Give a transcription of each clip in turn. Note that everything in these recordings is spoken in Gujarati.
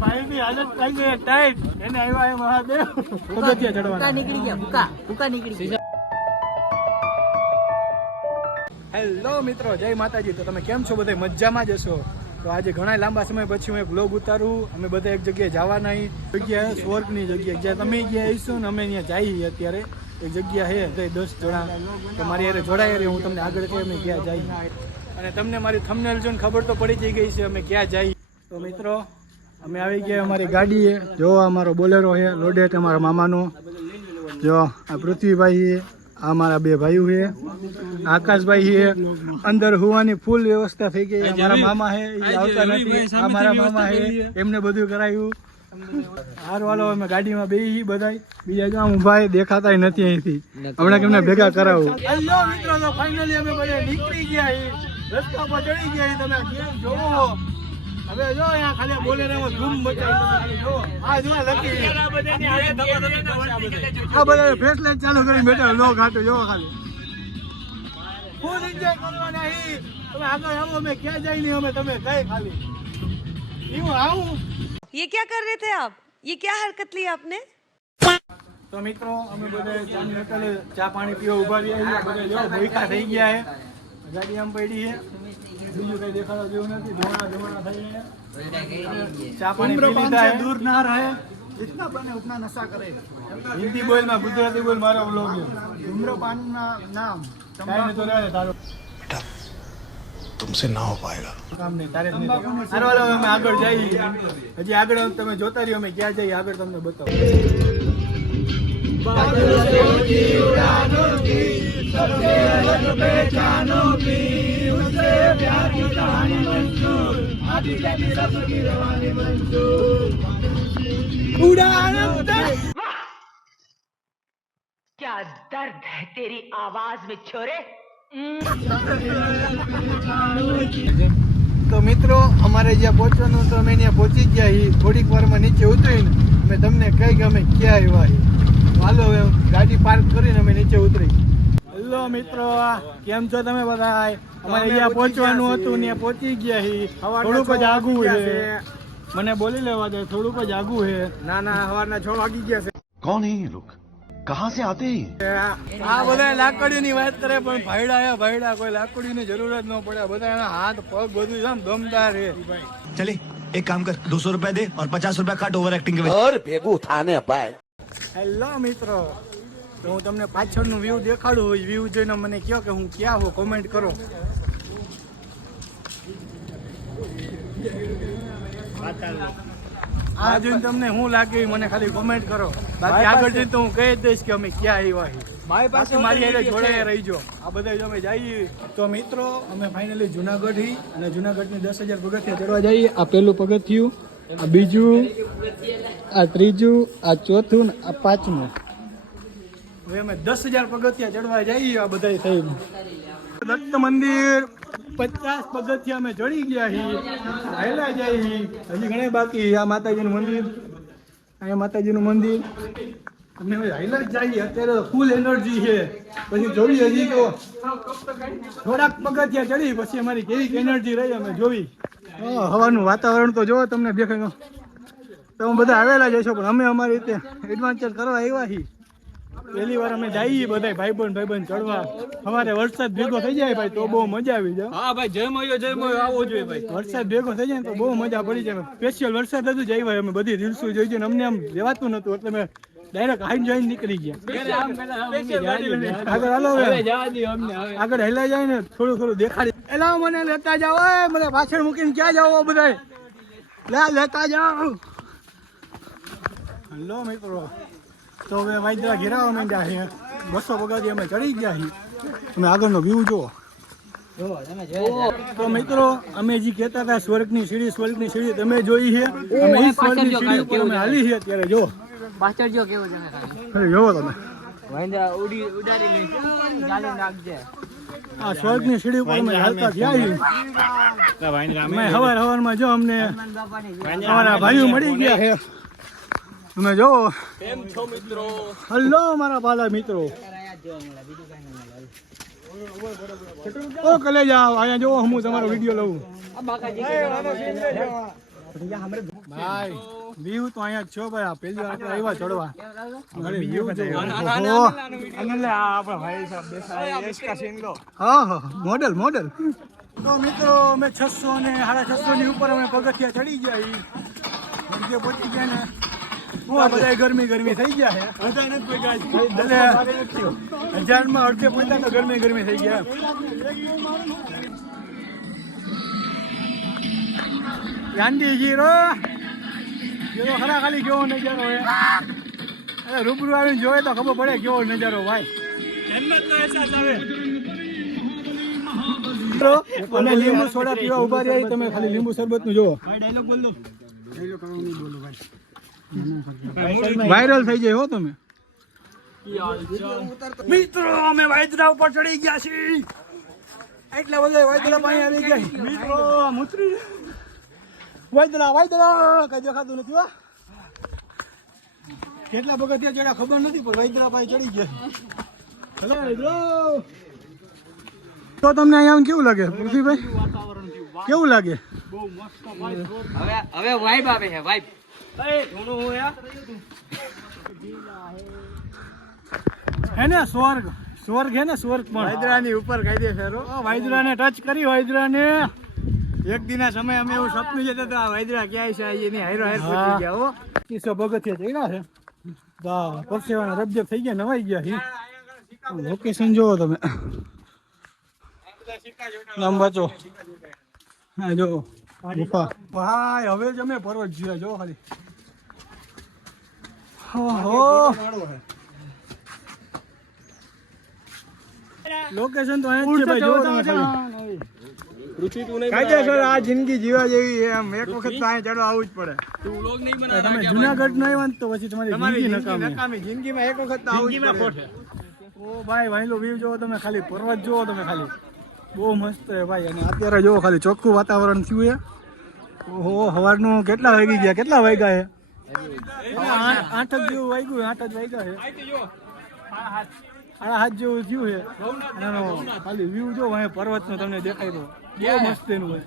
ભાઈની હાલત થઈ ગઈ ટાઈટ. એને આવ્યા એ મહાદેવ પગથિયા ચડવાના. નીકળી ગયા ભૂકા નીકળી ગયા. હેલો મિત્રો, જય માતાજી. તો તમે કેમ છો? બધા મજામાં જ હશો. તો આજે ઘણા લાંબા સમય પછી હું એક બ્લોગ ઉતારું. અમે બધા એક જગ્યાએ જવાના જગ્યા સ્વર્ગની જગ્યા જ્યાં તમે ગયા આવીશું ને અમે અહીંયા જઈએ. અત્યારે એક જગ્યા છે તો 10 જણા તો મારી યારે જોડાય. હું તમને આગળ કહી અમે ક્યાં જઈએ અને તમને મારી થંબનેલ જોઈને ખબર તો પડી જ ગઈ છે અમે ક્યાં જઈએ. તો મિત્રો અમે આવી ગયા અમારી ગાડીએ. જો અમારો બોલેરો છે લોડેટ અમારા મામાનો. જો આ પૃથ્વીભાઈ છે, આ મારા બે ભાઈઓ છે, આકાશભાઈ છે. અંદર હોવાની ફૂલ વ્યવસ્થા થઈ ગઈ. અમારા મામા છે એ આવતા નથી. આ મારા મામા છે એમને બધું કરાવ્યું. હારું હાલો અમે ગાડીમાં બેસી બધા. બીજા જો હું ભાઈ દેખાતા નથી અહીંથી. હમણાં કેમને ભેગા કરાવું. હેલો મિત્રો, તો ફાઇનલી અમે બધા નીકળી ગયા. રસ્તા પર ચડી ગયા. તમે કેમ જોવો હવે જો અહીંયા ખાલી બોલેરામાં ધૂમ મચાવી. જો આ જો લકી આ બધા ફેસ લાઈટ ચાલુ કરીને બેઠા લો ઘાટો જો ખાલી ફૂલ એન્જોય કરવાના. તમે આગળ આવો. અમે ક્યાં જઈ નહીં અમે તમે કઈ ખાલી હું આવું. ये क्या कर रहे थे आप? ये क्या हरकत ली आपने? તો મિત્રો અમે બધા ચાની હોટલે ચા પાણી પીવા ઉભા રહ્યા. બધા જો ભૂખા થઈ ગયા છે. ગાડી આમ પડી છે. બીજું કઈ દેખાડવા જેવું નથી. ધોણા થઈ ગયા. ચા પાણી પી લીધા છે. દૂર ના રહે. जितना बने उतना नशा करे. हिंदी बोल में गुजराती बोल मारा व्लॉग है. धूम्रपान ना नाम काई तो रहे तारो बेटा तुमसे ना हो पाएगा. काम नहीं तारे नहीं. अरे वाला અમે આગળ જઈએ. હજી આગળ તમે જોતા રહ્યો. અમે ક્યાં જઈએ આગળ તમને બતાવો. बादलों से ऊंची उड़ानों की सबसे अलग पहचानों की उससे प्यार की कहानी मंजूर आदि जाति सबकी रवानी मंजूर उड़ान क्या दर्द है तेरी आवाज में छोरे. તો મિત્રો અમારે જ્યાં પહોંચવાનું તો અમે ત્યાં પહોંચી ગયા. થોડીક વારમાં નીચે ઉતરીને અમે તમને કહી કે અમે ક્યાં આવ્યા. હાલો હવે ગાડી પાર્ક કરીને અમે નીચે ઉતરી. હેલો મિત્રો, કેમ છો તમે બધા? અમારે જ્યાં પહોંચવાનું હતું ત્યાં પહોંચી ગયા. થોડુંક જ આઘું છે. મને બોલી લેવા દે. થોડુંક જ આઘું છે. ના ના સવારના 6 વાગી ગયા છે. कौन है ये लोग? कहाँ से आते हैं? આ બધા લાકડીની વાત કરે પણ ભાઈડા કોઈ લાકડીની જરૂર જ ન પડે. બધા એના હાથ પગ બધું આમ દમદાર છે. चले एक काम कर 200 रुपया दे और 50 रुपया काट ओवर एक्टिंग के और भेगू थाने पाए. હેલો મિત્રો, તો હું તમને પાછળનું વ્યૂ દેખાડું. વ્યૂ જોઈને મને કહો કે હું ક્યાં હું કોમેન્ટ કરો. આ જોઈને તમને શું લાગે મને ખાલી કોમેન્ટ કરો. બાકી આગળ જઈને તો હું કહી જ દઈશ કે અમે ક્યાં આવ્યા. બાકી મારી હારે જોડે રહીજો. આ બધા અમે જઈએ. તો મિત્રો અમે ફાઇનલી જુનાગઢ અને જુનાગઢની 10,000 પગથિયા ચડવા જઈએ. આ પહેલું પગથિયું, આ બીજું, આ ત્રીજું, આ ચોથું, આ પાંચમું. હવે અમે 10,000 પગથિયા ચડવા જઈએ. આ બધા થઈ દત્ત મંદિર 50 પગથિયા અમે ચડી ગયા છીએ. હેલા જઈએ. હજી ઘણા બાકી. આ માતાજીનું મંદિર, અહીંયા માતાજીનું મંદિર. અમે હેલા જ જઈએ. અત્યારે ફૂલ એનર્જી છે. પછી જોઈએ હજી તો થોડાક પગથિયા ચડી પછી અમારી કેવી એનર્જી રહી અમે જોઈ. હવાનું વાતાવરણ તો જોવો તમને દેખાય. તમે બધા આવેલા જશો પણ અમે અમારી રીતે એડવેન્ચર કરવા આવ્યા છીએ. પહેલી વાર અમે જઈએ બધા ભાઈબંધ ચડવા. સવારે વરસાદ ભેગો થઈ જાય ભાઈ તો બહુ મજા આવી જાય. હા ભાઈ જય મયો આવો જોઈએ ભાઈ. વરસાદ ભેગો થઈ જાય ને તો બહુ મજા પડી જાય. સ્પેશિયલ વરસાદ હતું જ આવ્યા. અમે બધી રીલ્સો જોઈ છે ને અમને આમ રહેવાતું નતું એટલે અમે ડાયરેક્ટ હાઈન જોઈને નીકળી ગયા. આગળ હાલો આગળ હેલા જાય ને થોડું દેખાડી. એલા મને લેતા જાઓ. મને પાછળ મૂકીને ક્યાં જાઓ બધા? લેતા જાઓ. હેલો મિત્રો, તો હવે વાયદા ઘેરાવા માંડ્યા છે. 200 પગથિયા અમે ચડી ગયા છીએ. તમે આગળનો વ્યૂ જુઓ. તો મિત્રો અમે જે કહેતા હતા સ્વર્ગની સીડી તમે જોઈ છે. અમે એ સ્વર્ગની સીડી ઉપર અમે હાલી છે અત્યારે. જો પાછળ જો કેવો જમે ખાલી જોવો તમે. વાંદરા ઉડાડી લે જાલી નાખજે. આ સ્વર્ગની સીડી ઉપર અમે હાલતા થયા છીએ. અમે સવારમાં જો અમને અમારા ભાઈઓ મળી ગયા છે. તમે જો કેમ છો મિત્રો? હેલો મારા ભાલા મિત્રો. ઓ કલે જાઓ અહીંયા જો હું તમારો વિડીયો લઉં. ભાઈ વ્યૂ તો અહીંયા જ છો ભાઈ. આ પહેલી વાર આપણે આવ્યા ચડવા. અરે વ્યૂ જોવો. હા હા મોડલ મોડલ. તો મિત્રો અમે 600 ને 650 ની ઉપર અમે પગથિયા ચડી ગયા. મંદિર પહોંચી ગયા ને બધા ગરમી થઈ ગયા છે. 1000 માં અડધે પહોંચ્યા તો ગરમી થઈ ગયા. ગાંધીજી રો જો ખરા ખાલી કેવો નજારો હે. અરે રૂબરૂ આવીને જોયે તો ખબર પડે કેવો નજારો ભાઈ. અને લીંબુ સોડા પીવા ઉભા રહ્યા તમે ખાલી લીંબુ શરબત નું જોવો. વાયરલ થઈ જાય હો તમે. મિત્રો અમે વાયદરા ઉપર ચડી ગયા છીએ. એટલા બધા વાયદરા પાણી આવી ગયા મિત્રો. મુત્રી વાયદરા કઈ દેખાતું નથી. હો કેટલા પગથિયા ચડ્યા ખબર નથી પણ વાયદરા પાસે ચડી ગયા. હેલો તો તમને અહીંયા કેવું લાગે પૃથ્વીભાઈ? કેવું લાગે? બહુ મસ્ત ભાઈ. હવે વાઇબ આવે છે વાઇબ. હે ને સ્વર્ગ હે ને સ્વર્ગ પણ વાયદરાની ઉપર કાયદેસર. વાયદરાને ટચ કરી. વાયદરાને એક દિના સમય અમે એવું સપનું છે તો આ વાયદરા ક્યાંય છે એની હાયરો હાયર પહોંચી ગયા. હો 300 પગથિયા ચડ્યા છે. પરસેવાના રબજબ થઈ ગયા, નવાઈ ગયા. લોકેશન જોવો તમે. લાંબાચો હા જો ગુફા ભાઈ. હવે જ અમે પર્વત જોયા જો ખાલી. લોકેશન તો અહીંયા જ છે ભાઈ. જો તમે ખાલી કાયદેસર આ જિંદગી જીવા જેવી છે. આમ એક વખત તો અહીંયા ચડવા આવવું જ પડે. તમે જુનાગઢ નો આવ્યા ને તો પછી તમારી નકામી જિંદગીમાં એક વખત તો આવવું જ પડે. ઓ ભાઈ વાયલો વ્યૂ જોવો તમે ખાલી. પર્વત જોવો તમે ખાલી. બહુ મસ્ત છે ભાઈ. અને અત્યારે જોવો ખાલી ચોખ્ખું વાતાવરણ થયું છે. ઓહો સવારનું કેટલા વાગી ગયા? કેટલા વાગ્યા છે? 8 જ જેવું વાગ્યું. 8 જ વાગ્યા છે. 7:30 જેવું થયું છે. ખાલી વ્યૂ જો અહીંયા પર્વત નો તમને દેખાય તો બહુ મસ્ત એનું હોય.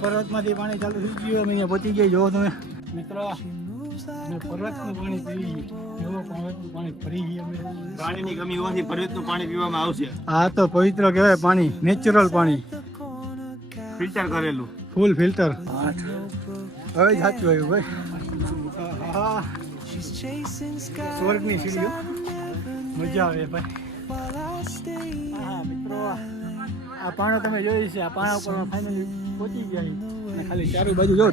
પર્વતમાંથી પાણી ચાલુ થઈ ગયું. અમે અહીંયા પહોંચી ગયા. જોવો તમે મિત્રો પર્વતનું પાણી પી. જોવો પર્વતનું પાણી ફરી ગયા. પાણીની કમી હોવાથી પર્વતનું પાણી પીવામાં આવશે. આ તો પવિત્ર કહેવાય પાણી. નેચરલ પાણી, ફિલ્ટર કરેલું, ફૂલ ફિલ્ટર. હવે જ સાચું આવ્યું ભાઈ. સ્વર્ગની સીડીઓ મજા આવે ભાઈ. હા મિત્રો આ પાણો તમે જોઈ છે. આ પાણા ઉપર ફાઇનલી પહોંચી ગયા. અને ખાલી ચારે બાજુ જો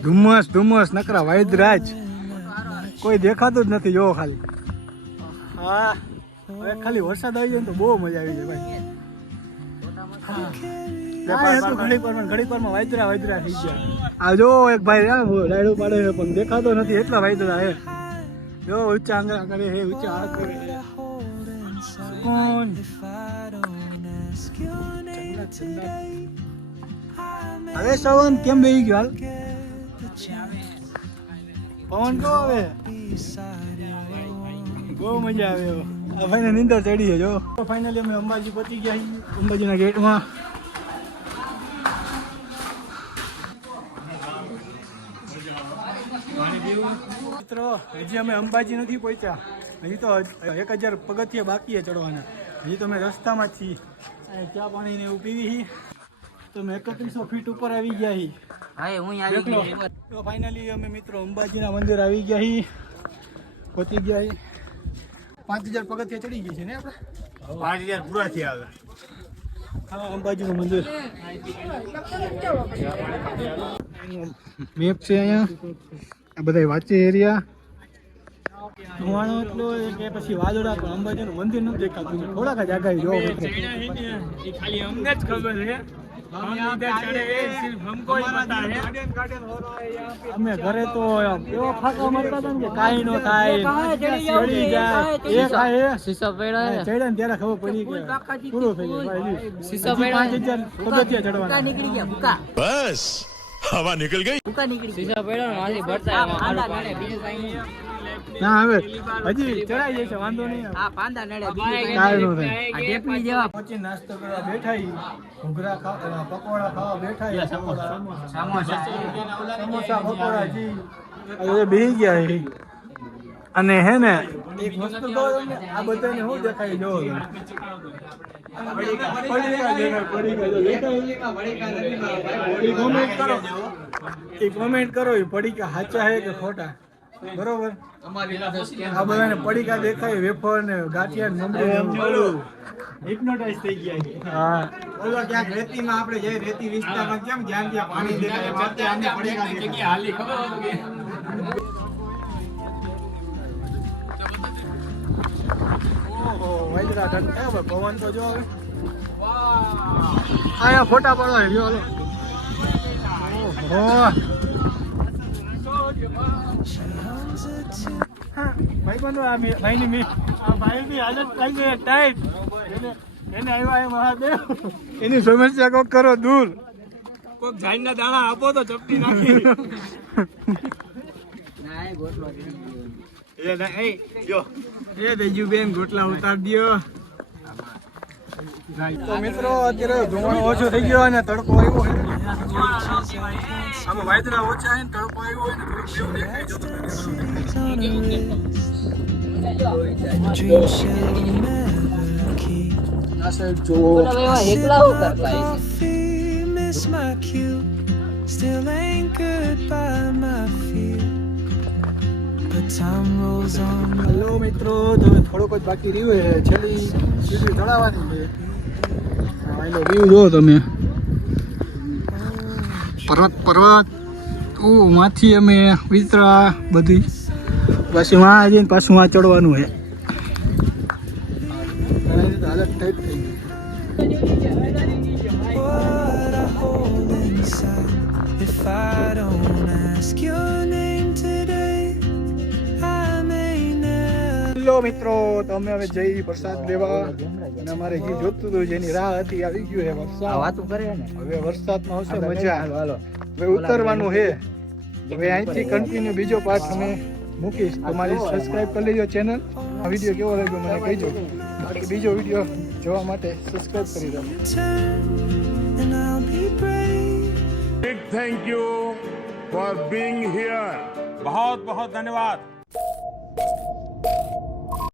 ધુમ્મસ નકરા વાયદરાજ. કોઈ દેખાતું જ નથી. જોવો ખાલી. હા હવે ખાલી વરસાદ આવી જાય ને તો બહુ મજા આવી જાય ભાઈ. ઘડી પરમાં વાયદરા થઈ ગયા. આ જો એક ભાઈ લાડુ પાડે છે પણ દેખાતો નથી. એટલા વાયદરા હે. જો ઊંચા આંગળા કરે છે, ઊંચા હાથ કરે છે. હવે શ્રવણ કેમ બેહી ગયો? પવન કેવો આવે? બહુ મજા આવે. આ ભાઈને નીંદર ચડી છે. જો ફાઇનલી અમે અંબાજી પહોંચી ગયા છીએ. અંબાજીના ગેટમાં મિત્રો હજી અમે અંબાજી નથી પહોંચ્યા. હજી તો 1000 પગથિયા બાકી છે ચડવાના. હજી તો અમે રસ્તામાં જ છીએ. ચા પાણી ને એવું પીવી. તો અમે 3100 ફીટ ઉપર આવી ગયા છીએ. તો ફાઇનલી અમે મિત્રો અંબાજીના મંદિર આવી ગયા છીએ. પહોંચી ગયા છીએ. 5000 પગથિયા ચડી ગઈ છે ને આપણે. 5000 પૂરા થયા હવે. હા અંબાજીનું મંદિર. મેપ છે અહીંયા. આ બધા વાંચે એરિયા. ધુવાણો એટલો કે પછી વાદળા. પણ અંબાજીનું મંદિર નથી દેખાતું. થોડાક જ આગાહી જોવો. ખાલી અમને જ ખબર છે. અમે ઘરે તો એવો ફાંકા મારતા હતા ને કે કાંઈ નો થાય, ચડી જાય. એ ખાય ચડ્યા ને ત્યારે ખબર પડી કે પૂરું થઈ જાય. 5000 પગથિયા ચડવાના. बस हवा निकल गई. ના હવે હજી ચડાઈ જશે વાંધો નહીં આ પાંદા નડે કાંઈ નો થાય. આ ઢેપલી જેવા પછી નાસ્તો કરવા બેઠા ઈ. ઘૂઘરા ખાવા પકોડા ખાવા બેઠા ઈ. સમોસા પકોડા જી હવે બેહી ગયા ઈ. અને હે ને એક વસ્તુ કહું તમને, આ બધાને શું દેખાય જો કોમેન્ટ કરો એ પડીકા સાચા હે કે ખોટા, બરોબર? આ બધાને પડીકા દેખાય, વેફર ને ગાંઠિયા ને મમરી હિપ્નોટાઇઝ થઈ ગયા. હા ઓલો ક્યાંક રેતીમાં આપણે જઈ રેતી વિસ્તારમાં કેમ જ્યાં ત્યાં પાણી દેખાય એમાં ત્યાં અમને પડીકા દેખાય. હાલી ખબર ઓહો વાયદરા ઠંડા હવે પવન તો જો હવે આયા ફોટા પાડવા જો હાલો. ઓહો ભાઈ બંધો આ ભાઈની મી આ ભાઈની હાલત થઈ ગઈ ટાઈટ. એને આવ્યા એ મહાદેવ, એની સમસ્યા કોક કરો દૂર. કોક જાઈના દાણા આપો તો ચપટી નાખી. એ ના એ જો એ દેજુ બેન ગોટલા ઉતાર દ્યો. તો મિત્રો અત્યારે ધુમાડો ઓછો થઈ ગયો અને તડકો આવ્યો છે. આમાં વાયદરા ઓછા છે ને તડકો આવ્યો હોય ને થોડુંક એવું દેખાય જો. આ સાઈડ જો એકલા હું કરતા Miss my cue, still anchored by my fear. But time rolls on. Hello મિત્રો, તો થોડુંક જ બાકી રહ્યું છે, છેલ્લી સીડી ચડાવવાની છે. એનો વ્યૂ જો તમે, પર્વત ઓ માંથી અમે વિતરા બધી પાછી વાં જઈને પાછું વાં ચડવાનું છે. હાલત ટાઈપ થઈ ગઈ. What I hold inside. If I don't ask your name today, I may never. Hello મિત્રો, તો અમે હવે જઈ પ્રસાદ લેવા અને અમારે જે જોતું હતું જેની રાહ હતી આવી ગયું છે વરસાદ. વાતું કરે ને હવે વરસાદમાં આવશે મજા. હવે ઉતરવાનું છે. હવે અહીંથી કન્ટિન્યુ બીજો પાર્ટ અમે મૂકીશ. તમારી સબસ્ક્રાઇબ કરી લેજો ચેનલ. આ વિડીયો કેવો લાગ્યો મને કહેજો. બાકી બીજો વિડીયો જોવા માટે સબસ્ક્રાઇબ કરી દો. Turn and I'll be brave. Big thank you for being here. बहुत बहुत धन्यवाद.